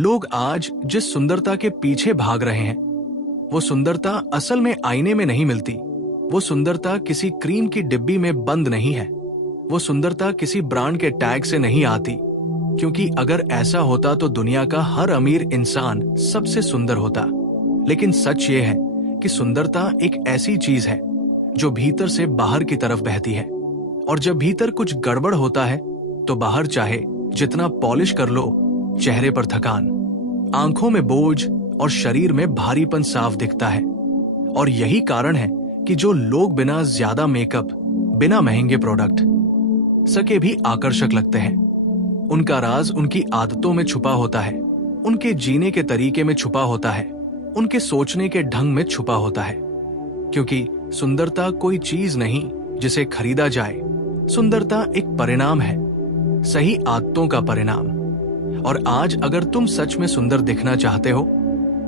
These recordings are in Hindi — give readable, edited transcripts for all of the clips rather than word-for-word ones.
लोग आज जिस सुंदरता के पीछे भाग रहे हैं, वो सुंदरता असल में आईने में नहीं मिलती। वो सुंदरता किसी क्रीम की डिब्बी में बंद नहीं है। वो सुंदरता किसी ब्रांड के टैग से नहीं आती, क्योंकि अगर ऐसा होता तो दुनिया का हर अमीर इंसान सबसे सुंदर होता। लेकिन सच ये है कि सुंदरता एक ऐसी चीज है जो भीतर से बाहर की तरफ बहती है, और जब भीतर कुछ गड़बड़ होता है तो बाहर चाहे जितना पॉलिश कर लो, चेहरे पर थकान, आंखों में बोझ और शरीर में भारीपन साफ दिखता है। और यही कारण है कि जो लोग बिना ज्यादा मेकअप, बिना महंगे प्रोडक्ट सके भी आकर्षक लगते हैं, उनका राज उनकी आदतों में छुपा होता है, उनके जीने के तरीके में छुपा होता है, उनके सोचने के ढंग में छुपा होता है। क्योंकि सुंदरता कोई चीज नहीं जिसे खरीदा जाए। सुंदरता एक परिणाम है, सही आदतों का परिणाम। और आज अगर तुम सच में सुंदर दिखना चाहते हो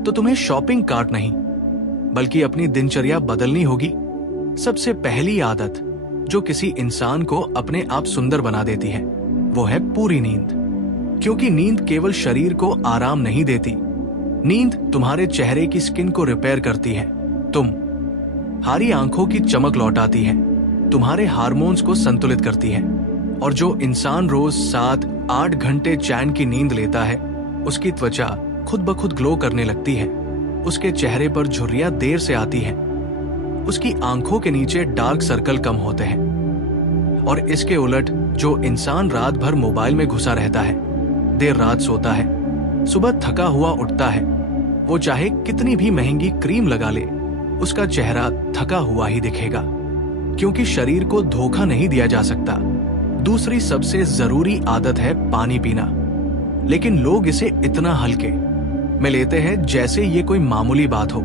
तो तुम्हें शॉपिंग कार्ट नहीं, बल्कि अपनी दिनचर्या बदलनी होगी। सबसे पहली आदत जो किसी इंसान को अपने आप सुंदर बना देती है, वो है पूरी नींद। क्योंकि नींद केवल शरीर को आराम नहीं देती, नींद तुम्हारे चेहरे की स्किन को रिपेयर करती है, तुम्हारी आंखों की चमक लौटाती है, तुम्हारे हार्मोन्स को संतुलित करती है। और जो इंसान रोज 7-8 घंटे चैन की नींद लेता है, उसकी त्वचा खुद ब खुद ग्लो करने लगती है, उसके चेहरे पर झुर्रियां देर से आती हैं, उसकी आंखों के नीचे डार्क सर्कल कम होते हैं। और इसके उलट जो इंसान रात भर मोबाइल में घुसा रहता है, देर रात सोता है, सुबह थका हुआ उठता है, वो चाहे कितनी भी महंगी क्रीम लगा ले, उसका चेहरा थका हुआ ही दिखेगा, क्योंकि शरीर को धोखा नहीं दिया जा सकता। दूसरी सबसे जरूरी आदत है पानी पीना। लेकिन लोग इसे इतना हल्के में लेते हैं जैसे ये कोई मामूली बात हो,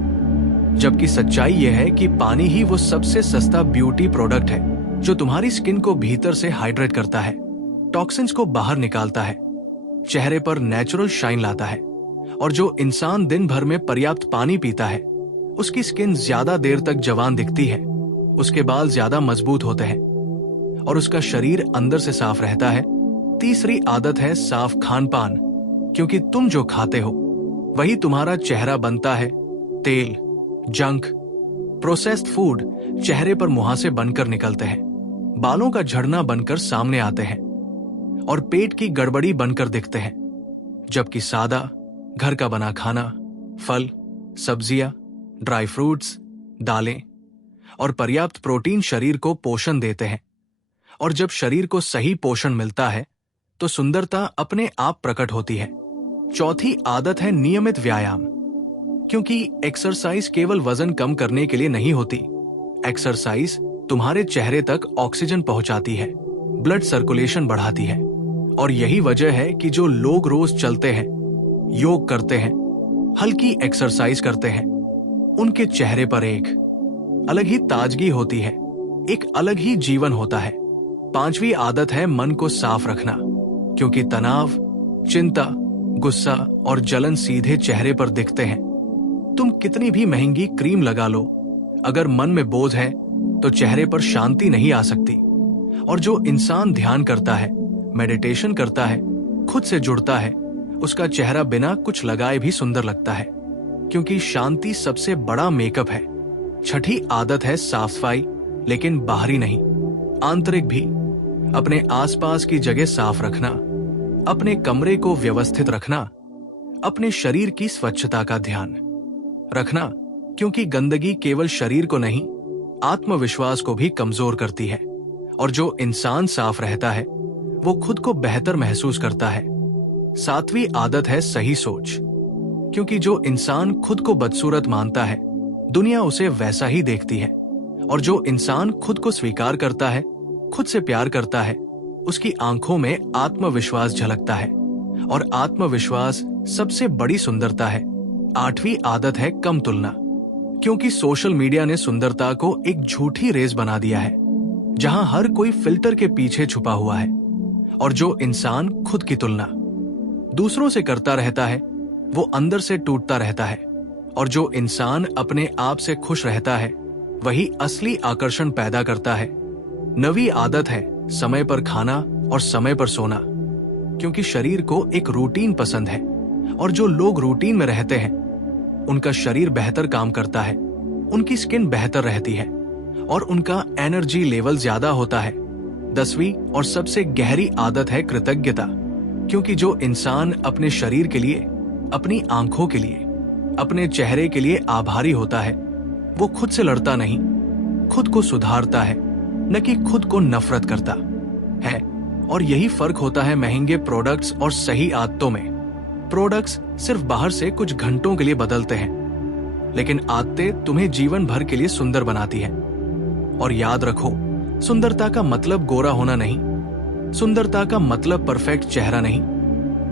जबकि सच्चाई यह है कि पानी ही वो सबसे सस्ता ब्यूटी प्रोडक्ट है जो तुम्हारी स्किन को भीतर से हाइड्रेट करता है, टॉक्सिन्स को बाहर निकालता है, चेहरे पर नेचुरल शाइन लाता है। और जो इंसान दिन भर में पर्याप्त पानी पीता है, उसकी स्किन ज्यादा देर तक जवान दिखती है, उसके बाल ज्यादा मजबूत होते हैं और उसका शरीर अंदर से साफ रहता है। तीसरी आदत है साफ खान पान। क्योंकि तुम जो खाते हो वही तुम्हारा चेहरा बनता है। तेल, जंक, प्रोसेस्ड फूड चेहरे पर मुहासे बनकर निकलते हैं, बालों का झड़ना बनकर सामने आते हैं और पेट की गड़बड़ी बनकर दिखते हैं। जबकि सादा घर का बना खाना, फल, सब्जियां, ड्राई फ्रूट्स, दालें और पर्याप्त प्रोटीन शरीर को पोषण देते हैं। और जब शरीर को सही पोषण मिलता है तो सुंदरता अपने आप प्रकट होती है। चौथी आदत है नियमित व्यायाम। क्योंकि एक्सरसाइज केवल वजन कम करने के लिए नहीं होती, एक्सरसाइज तुम्हारे चेहरे तक ऑक्सीजन पहुंचाती है, ब्लड सर्कुलेशन बढ़ाती है। और यही वजह है कि जो लोग रोज चलते हैं, योग करते हैं, हल्की एक्सरसाइज करते हैं, उनके चेहरे पर एक अलग ही ताजगी होती है, एक अलग ही जीवन होता है। पांचवी आदत है मन को साफ रखना। क्योंकि तनाव, चिंता, गुस्सा और जलन सीधे चेहरे पर दिखते हैं। तुम कितनी भी महंगी क्रीम लगा लो, अगर मन में बोझ है तो चेहरे पर शांति नहीं आ सकती। और जो इंसान ध्यान करता है, मेडिटेशन करता है, खुद से जुड़ता है, उसका चेहरा बिना कुछ लगाए भी सुंदर लगता है। क्योंकि शांति सबसे बड़ा मेकअप है। छठी आदत है साफ सफाई, लेकिन बाहरी नहीं, आंतरिक भी। अपने आसपास की जगह साफ रखना, अपने कमरे को व्यवस्थित रखना, अपने शरीर की स्वच्छता का ध्यान रखना। क्योंकि गंदगी केवल शरीर को नहीं, आत्मविश्वास को भी कमजोर करती है। और जो इंसान साफ रहता है वो खुद को बेहतर महसूस करता है। सातवीं आदत है सही सोच। क्योंकि जो इंसान खुद को बदसूरत मानता है, दुनिया उसे वैसा ही देखती है। और जो इंसान खुद को स्वीकार करता है, खुद से प्यार करता है, उसकी आंखों में आत्मविश्वास झलकता है। और आत्मविश्वास सबसे बड़ी सुंदरता है। आठवीं आदत है कम तुलना। क्योंकि सोशल मीडिया ने सुंदरता को एक झूठी रेस बना दिया है, जहां हर कोई फिल्टर के पीछे छुपा हुआ है। और जो इंसान खुद की तुलना दूसरों से करता रहता है, वो अंदर से टूटता रहता है। और जो इंसान अपने आप से खुश रहता है, वही असली आकर्षण पैदा करता है। 9वीं आदत है समय पर खाना और समय पर सोना। क्योंकि शरीर को एक रूटीन पसंद है, और जो लोग रूटीन में रहते हैं उनका शरीर बेहतर काम करता है, उनकी स्किन बेहतर रहती है और उनका एनर्जी लेवल ज्यादा होता है। 10वीं और सबसे गहरी आदत है कृतज्ञता, क्योंकि जो इंसान अपने शरीर के लिए, अपनी आंखों के लिए, अपने चेहरे के लिए आभारी होता है, वो खुद से लड़ता नहीं, खुद को सुधारता है, न कि खुद को नफरत करता है। और यही फर्क होता है महंगे प्रोडक्ट्स और सही आदतों में। प्रोडक्ट्स सिर्फ बाहर से कुछ घंटों के लिए बदलते हैं, लेकिन आदतें तुम्हें जीवन भर के लिए सुंदर बनाती है। और याद रखो, सुंदरता का मतलब गोरा होना नहीं, सुंदरता का मतलब परफेक्ट चेहरा नहीं,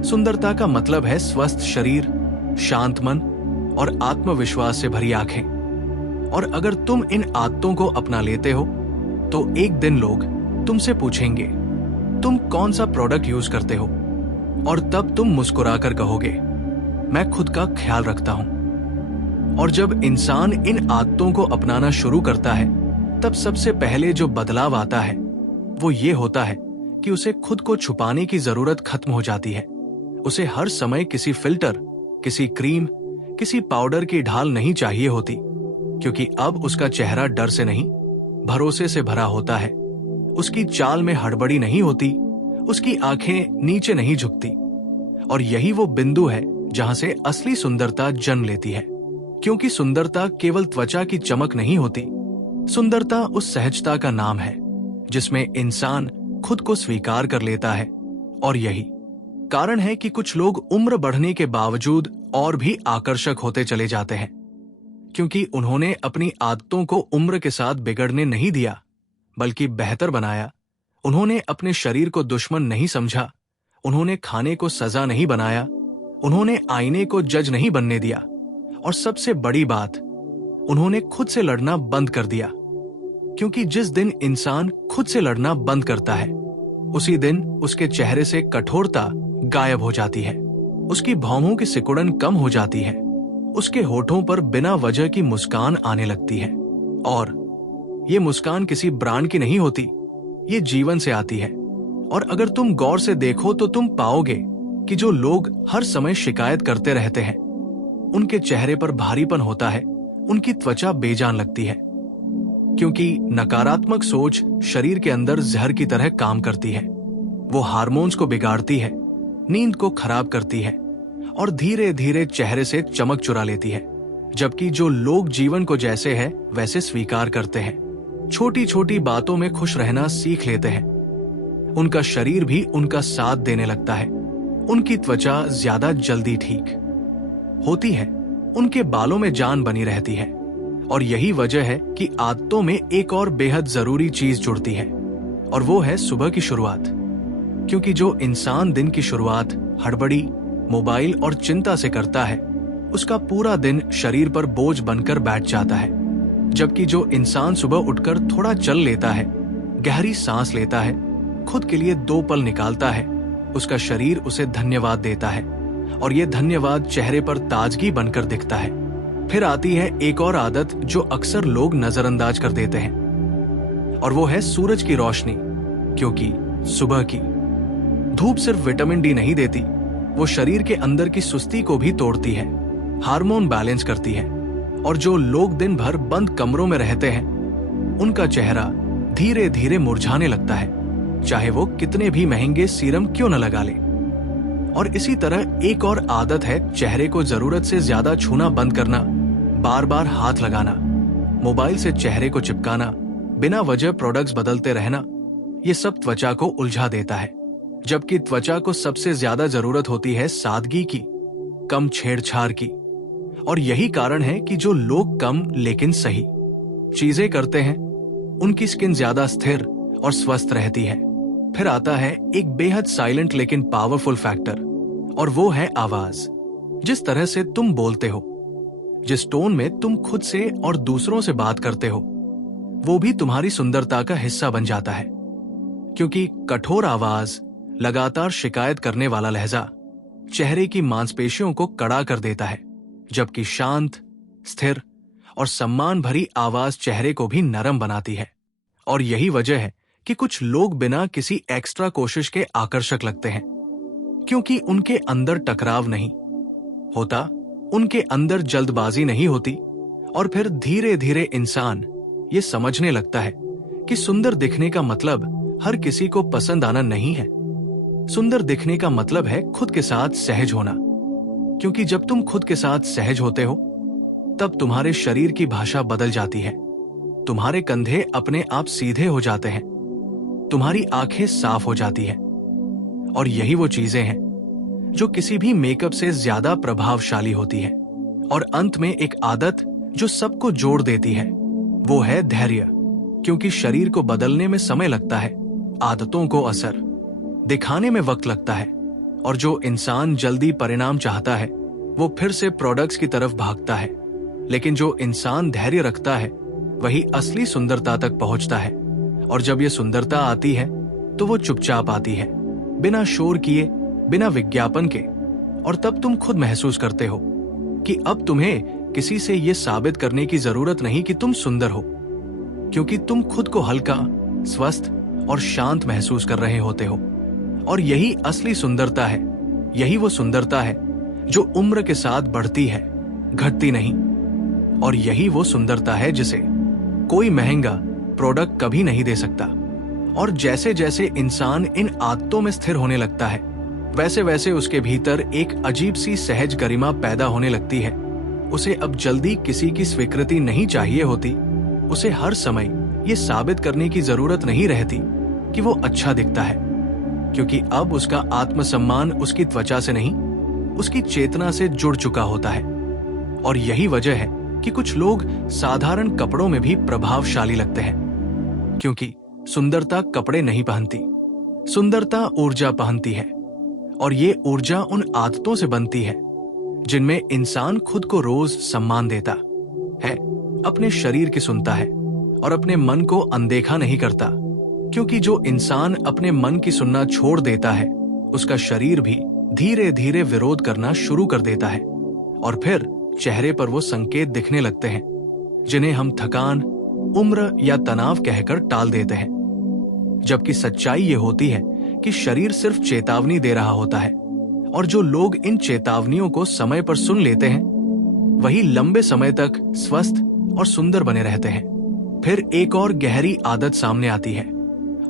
सुंदरता का मतलब है स्वस्थ शरीर, शांत मन और आत्मविश्वास से भरी आंखें। और अगर तुम इन आदतों को अपना लेते हो तो एक दिन लोग तुमसे पूछेंगे तुम कौन सा प्रोडक्ट यूज करते हो, और तब तुम मुस्कुराकर कहोगे मैं खुद का ख्याल रखता हूं। और जब इंसान इन आदतों को अपनाना शुरू करता है तब सबसे पहले जो बदलाव आता है वो ये होता है कि उसे खुद को छुपाने की जरूरत खत्म हो जाती है। उसे हर समय किसी फिल्टर, किसी क्रीम, किसी पाउडर की ढाल नहीं चाहिए होती, क्योंकि अब उसका चेहरा डर से नहीं, भरोसे से भरा होता है। उसकी चाल में हड़बड़ी नहीं होती, उसकी आंखें नीचे नहीं झुकती। और यही वो बिंदु है जहां से असली सुंदरता जन्म लेती है, क्योंकि सुंदरता केवल त्वचा की चमक नहीं होती। सुंदरता उस सहजता का नाम है जिसमें इंसान खुद को स्वीकार कर लेता है। और यही कारण है कि कुछ लोग उम्र बढ़ने के बावजूद और भी आकर्षक होते चले जाते हैं, क्योंकि उन्होंने अपनी आदतों को उम्र के साथ बिगड़ने नहीं दिया, बल्कि बेहतर बनाया। उन्होंने अपने शरीर को दुश्मन नहीं समझा, उन्होंने खाने को सजा नहीं बनाया, उन्होंने आईने को जज नहीं बनने दिया, और सबसे बड़ी बात, उन्होंने खुद से लड़ना बंद कर दिया। क्योंकि जिस दिन इंसान खुद से लड़ना बंद करता है उसी दिन उसके चेहरे से कठोरता गायब हो जाती है, उसकी भौहों की सिकुड़न कम हो जाती है, उसके होठों पर बिना वजह की मुस्कान आने लगती है। और ये मुस्कान किसी ब्रांड की नहीं होती, ये जीवन से आती है। और अगर तुम गौर से देखो तो तुम पाओगे कि जो लोग हर समय शिकायत करते रहते हैं उनके चेहरे पर भारीपन होता है, उनकी त्वचा बेजान लगती है, क्योंकि नकारात्मक सोच शरीर के अंदर जहर की तरह काम करती है। वो हार्मोन्स को बिगाड़ती है, नींद को खराब करती है और धीरे धीरे चेहरे से चमक चुरा लेती है। जबकि जो लोग जीवन को जैसे है वैसे स्वीकार करते हैं, छोटी छोटी बातों में खुश रहना सीख लेते हैं, उनका शरीर भी उनका साथ देने लगता है, उनकी त्वचा ज्यादा जल्दी ठीक होती है, उनके बालों में जान बनी रहती है। और यही वजह है कि आदतों में एक और बेहद जरूरी चीज जुड़ती है, और वो है सुबह की शुरुआत। क्योंकि जो इंसान दिन की शुरुआत हड़बड़ी, मोबाइल और चिंता से करता है उसका पूरा दिन शरीर पर बोझ बनकर बैठ जाता है। जबकि जो इंसान सुबह उठकर थोड़ा चल लेता है, गहरी सांस लेता है, खुद के लिए 2 पल निकालता है, उसका शरीर उसे धन्यवाद देता है, और ये धन्यवाद चेहरे पर ताजगी बनकर दिखता है। फिर आती है एक और आदत जो अक्सर लोग नजरअंदाज कर देते हैं, और वो है सूरज की रोशनी। क्योंकि सुबह की धूप सिर्फ विटामिन डी नहीं देती, वो शरीर के अंदर की सुस्ती को भी तोड़ती है, हार्मोन बैलेंस करती है। और जो लोग दिन भर बंद कमरों में रहते हैं उनका चेहरा धीरे धीरे मुरझाने लगता है, चाहे वो कितने भी महंगे सीरम क्यों न लगा ले। और इसी तरह एक और आदत है चेहरे को जरूरत से ज्यादा छूना बंद करना, बार बार हाथ लगाना, मोबाइल से चेहरे को चिपकाना, बिना वजह प्रोडक्ट्स बदलते रहना। ये सब त्वचा को उलझा देता है, जबकि त्वचा को सबसे ज्यादा जरूरत होती है सादगी की, कम छेड़छाड़ की। और यही कारण है कि जो लोग कम लेकिन सही चीजें करते हैं उनकी स्किन ज्यादा स्थिर और स्वस्थ रहती है। फिर आता है एक बेहद साइलेंट लेकिन पावरफुल फैक्टर, और वो है आवाज। जिस तरह से तुम बोलते हो, जिस टोन में तुम खुद से और दूसरों से बात करते हो, वो भी तुम्हारी सुंदरता का हिस्सा बन जाता है। क्योंकि कठोर आवाज, लगातार शिकायत करने वाला लहजा चेहरे की मांसपेशियों को कड़ा कर देता है, जबकि शांत, स्थिर और सम्मान भरी आवाज चेहरे को भी नरम बनाती है। और यही वजह है कि कुछ लोग बिना किसी एक्स्ट्रा कोशिश के आकर्षक लगते हैं, क्योंकि उनके अंदर टकराव नहीं, होता, उनके अंदर जल्दबाजी नहीं होती, और फिर धीरे धीरे इंसान ये समझने लगता है कि सुंदर दिखने का मतलब हर किसी को पसंद आना नहीं है। सुंदर दिखने का मतलब है खुद के साथ सहज होना, क्योंकि जब तुम खुद के साथ सहज होते हो तब तुम्हारे शरीर की भाषा बदल जाती है, तुम्हारे कंधे अपने आप सीधे हो जाते हैं, तुम्हारी आंखें साफ हो जाती है। और यही वो चीजें हैं जो किसी भी मेकअप से ज्यादा प्रभावशाली होती है। और अंत में एक आदत जो सबको जोड़ देती है, वो है धैर्य, क्योंकि शरीर को बदलने में समय लगता है, आदतों को असर दिखाने में वक्त लगता है, और जो इंसान जल्दी परिणाम चाहता है वो फिर से प्रोडक्ट्स की तरफ भागता है। लेकिन जो इंसान धैर्य रखता है वही असली सुंदरता तक पहुंचता है। और जब ये सुंदरता आती है तो वो चुपचाप आती है, बिना शोर किए, बिना विज्ञापन के। और तब तुम खुद महसूस करते हो कि अब तुम्हें किसी से ये साबित करने की जरूरत नहीं कि तुम सुंदर हो, क्योंकि तुम खुद को हल्का, स्वस्थ और शांत महसूस कर रहे होते हो। और यही असली सुंदरता है, यही वो सुंदरता है जो उम्र के साथ बढ़ती है, घटती नहीं। और यही वो सुंदरता है जिसे कोई महंगा प्रोडक्ट कभी नहीं दे सकता। और जैसे जैसे इंसान इन आदतों में स्थिर होने लगता है, वैसे वैसे उसके भीतर एक अजीब सी सहज गरिमा पैदा होने लगती है। उसे अब जल्दी किसी की स्वीकृति नहीं चाहिए होती, उसे हर समय ये साबित करने की जरूरत नहीं रहती कि वो अच्छा दिखता है, क्योंकि अब उसका आत्मसम्मान उसकी त्वचा से नहीं, उसकी चेतना से जुड़ चुका होता है। और यही वजह है कि कुछ लोग साधारण कपड़ों में भी प्रभावशाली लगते हैं, क्योंकि सुंदरता कपड़े नहीं पहनती, सुंदरता ऊर्जा पहनती है। और ये ऊर्जा उन आदतों से बनती है जिनमें इंसान खुद को रोज सम्मान देता है, अपने शरीर की सुनता है और अपने मन को अनदेखा नहीं करता। क्योंकि जो इंसान अपने मन की सुनना छोड़ देता है, उसका शरीर भी धीरे धीरे विरोध करना शुरू कर देता है, और फिर चेहरे पर वो संकेत दिखने लगते हैं जिन्हें हम थकान, उम्र या तनाव कहकर टाल देते हैं। जबकि सच्चाई ये होती है कि शरीर सिर्फ चेतावनी दे रहा होता है, और जो लोग इन चेतावनियों को समय पर सुन लेते हैं वही लंबे समय तक स्वस्थ और सुंदर बने रहते हैं। फिर एक और गहरी आदत सामने आती है,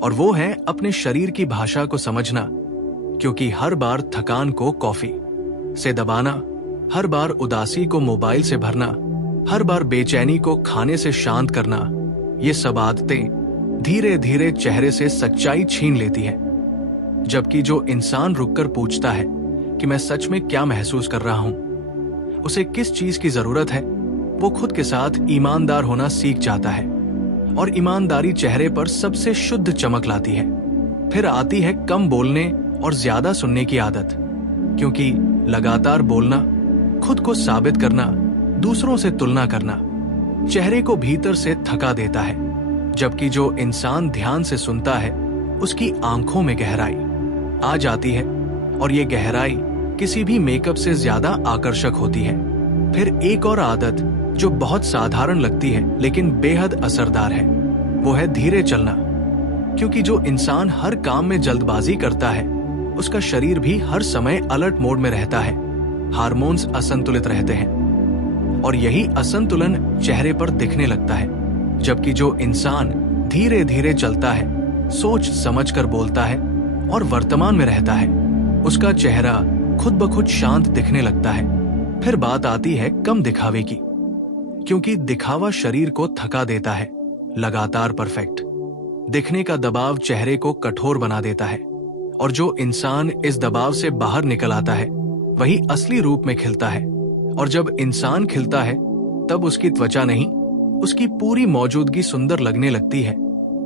और वो है अपने शरीर की भाषा को समझना। क्योंकि हर बार थकान को कॉफी से दबाना, हर बार उदासी को मोबाइल से भरना, हर बार बेचैनी को खाने से शांत करना, ये सब आदतें धीरे धीरे चेहरे से सच्चाई छीन लेती है। जबकि जो इंसान रुककर पूछता है कि मैं सच में क्या महसूस कर रहा हूं, उसे किस चीज की जरूरत है, वो खुद के साथ ईमानदार होना सीख जाता है। और ईमानदारी चेहरे पर सबसे शुद्ध चमक लाती है। फिर आती है कम बोलने और ज्यादा सुनने की आदत, क्योंकि लगातार बोलना, खुद को साबित करना, दूसरों से तुलना करना चेहरे को भीतर से थका देता है। जबकि जो इंसान ध्यान से सुनता है, उसकी आंखों में गहराई आ जाती है, और ये गहराई किसी भी मेकअप से ज्यादा आकर्षक होती है। फिर एक और आदत जो बहुत साधारण लगती है लेकिन बेहद असरदार है, वो है धीरे चलना। क्योंकि जो इंसान हर काम में जल्दबाजी करता है, उसका शरीर भी हर समय अलर्ट मोड में रहता है, हार्मोन्स असंतुलित रहते हैं, और यही असंतुलन चेहरे पर दिखने लगता है। जबकि जो इंसान धीरे धीरे चलता है, सोच समझकर बोलता है और वर्तमान में रहता है, उसका चेहरा खुद ब खुद शांत दिखने लगता है। फिर बात आती है कम दिखावे की, क्योंकि दिखावा शरीर को थका देता है। लगातार परफेक्ट दिखने का दबाव चेहरे को कठोर बना देता है, और जो इंसान इस दबाव से बाहर निकल आता है वही असली रूप में खिलता है। और जब इंसान खिलता है तब उसकी त्वचा नहीं, उसकी पूरी मौजूदगी सुंदर लगने लगती है।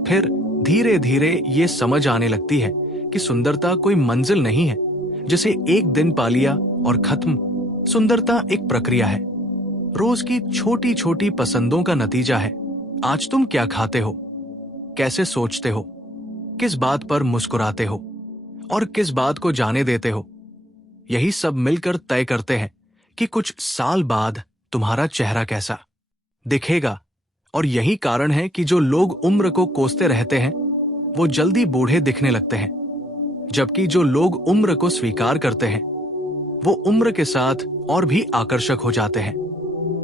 फिर धीरे धीरे ये समझ आने लगती है कि सुंदरता कोई मंजिल नहीं है जिसे एक दिन पा लिया और खत्म। सुंदरता एक प्रक्रिया है, रोज की छोटी छोटी पसंदों का नतीजा है। आज तुम क्या खाते हो, कैसे सोचते हो, किस बात पर मुस्कुराते हो और किस बात को जाने देते हो, यही सब मिलकर तय करते हैं कि कुछ साल बाद तुम्हारा चेहरा कैसा दिखेगा। और यही कारण है कि जो लोग उम्र को कोसते रहते हैं वो जल्दी बूढ़े दिखने लगते हैं, जबकि जो लोग उम्र को स्वीकार करते हैं वो उम्र के साथ और भी आकर्षक हो जाते हैं,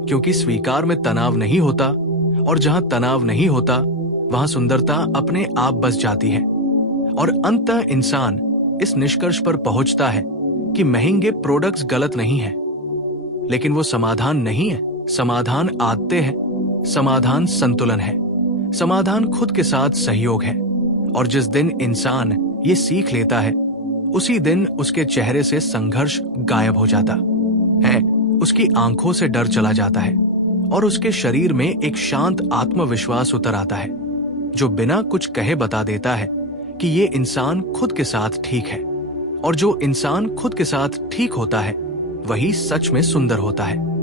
क्योंकि स्वीकार में तनाव नहीं होता, और जहां तनाव नहीं होता वहां सुंदरता अपने आप बस जाती है। और अंततः इंसान इस निष्कर्ष पर पहुंचता है कि महंगे प्रोडक्ट्स गलत नहीं है, लेकिन वो समाधान नहीं है। समाधान आदतें हैं, समाधान संतुलन है, समाधान खुद के साथ सहयोग है। और जिस दिन इंसान ये सीख लेता है, उसी दिन उसके चेहरे से संघर्ष गायब हो जाता है, उसकी आंखों से डर चला जाता है, और उसके शरीर में एक शांत आत्मविश्वास उतर आता है, जो बिना कुछ कहे बता देता है कि ये इंसान खुद के साथ ठीक है। और जो इंसान खुद के साथ ठीक होता है, वही सच में सुंदर होता है।